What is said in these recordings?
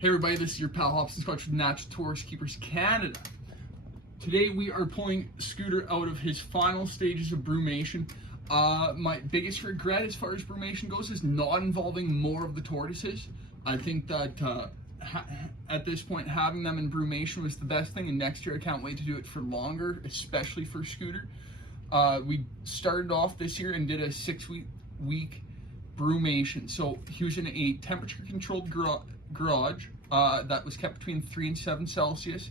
Hey everybody, this is your pal Hobson Scotch from Natural Tortoise Keepers Canada. Today we are pulling Scooter out of his final stages of brumation. My biggest regret as far as brumation goes is not involving more of the tortoises. I think that at this point having them in brumation was the best thing, and next year I can't wait to do it for longer, especially for Scooter. We started off this year and did a 6-week brumation. So he was in a temperature controlled garage that was kept between 3 and 7 Celsius.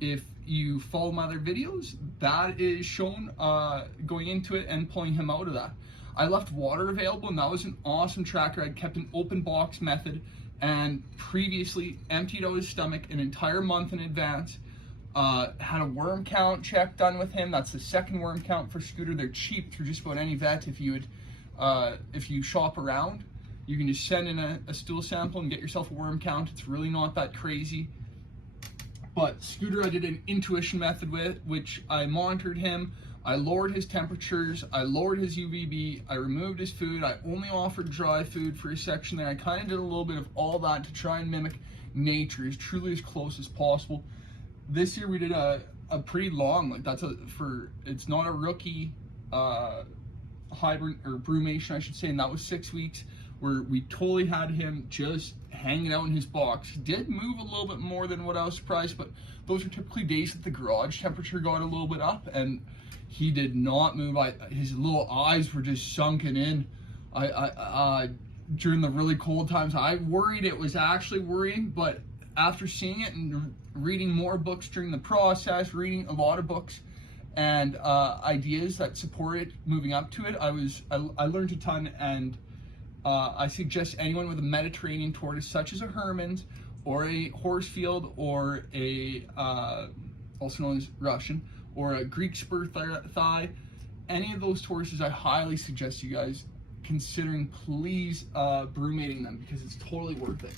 If you follow my other videos, that is shown going into it and pulling him out of that. I left water available, and that was an awesome tracker. I'd kept an open box method and previously emptied out his stomach an entire month in advance. Had a worm count check done with him. That's the second worm count for Scooter. They're cheap through just about any vet. If you shop around, you can just send in a stool sample and get yourself a worm count. It's really not that crazy. But Scooter, I did an intuition method with, which I monitored him. I lowered his temperatures. I lowered his UVB. I removed his food. I only offered dry food for a section there. I kind of did a little bit of all that to try and mimic nature as truly as close as possible. This year we did a pretty long, it's not a rookie hybrid or brumation, I should say, and that was 6 weeks, where we totally had him just hanging out in his box. He did move a little bit more than what I was surprised, but those are typically days that the garage temperature got a little bit up, and he did not move. His little eyes were just sunken in. During the really cold times, I worried it was actually worrying, but after seeing it and reading more books during the process, reading a lot of books and ideas that support it moving up to it, I learned a ton, and I suggest anyone with a Mediterranean tortoise, such as a hermanns or a Horsfield or a also known as Russian, or a Greek spur thigh, any of those tortoises, I highly suggest you guys considering please brumating them, because it's totally worth it.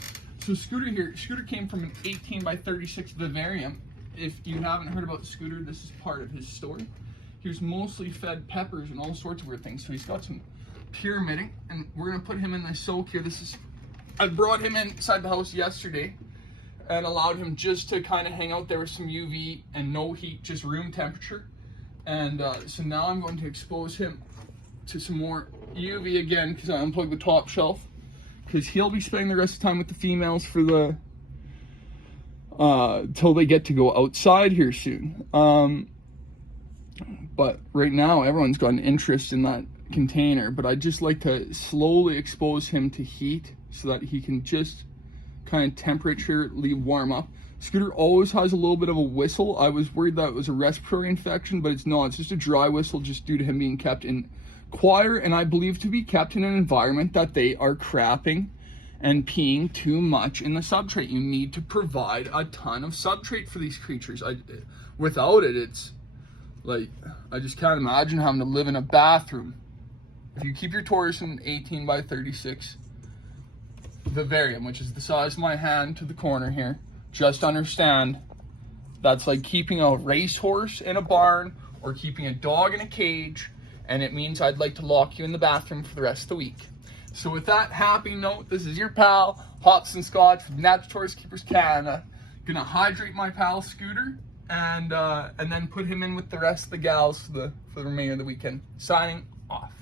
So Scooter came from an 18 by 36 vivarium. If you haven't heard about Scooter, this is part of his story. He was mostly fed peppers and all sorts of weird things. So he's got some pyramiding, and we're gonna put him in the soak here. I brought him inside the house yesterday and allowed him just to kind of hang out there with some UV and no heat, just room temperature. And so now I'm going to expose him to some more UV again, because I unplugged the top shelf, because he'll be spending the rest of the time with the females for the till they get to go outside here soon. But right now everyone's got an interest in that container, but I just like to slowly expose him to heat so that he can just kind of temperaturely warm up. Scooter always has a little bit of a whistle. I was worried that it was a respiratory infection, but it's not. It's just a dry whistle, just due to him being kept in choir, and I believe to be kept in an environment that they are crapping and peeing too much in the substrate. You need to provide a ton of substrate for these creatures. Without it, it's like, I just can't imagine having to live in a bathroom. If you keep your tortoise in an 18 by 36 vivarium, which is the size of my hand to the corner here, just understand that's like keeping a racehorse in a barn or keeping a dog in a cage, and it means I'd like to lock you in the bathroom for the rest of the week. So with that happy note, this is your pal Hobson Scotch from Natural Tortoise Keepers Canada. Gonna hydrate my pal Scooter and then put him in with the rest of the gals for the remainder of the weekend. Signing off.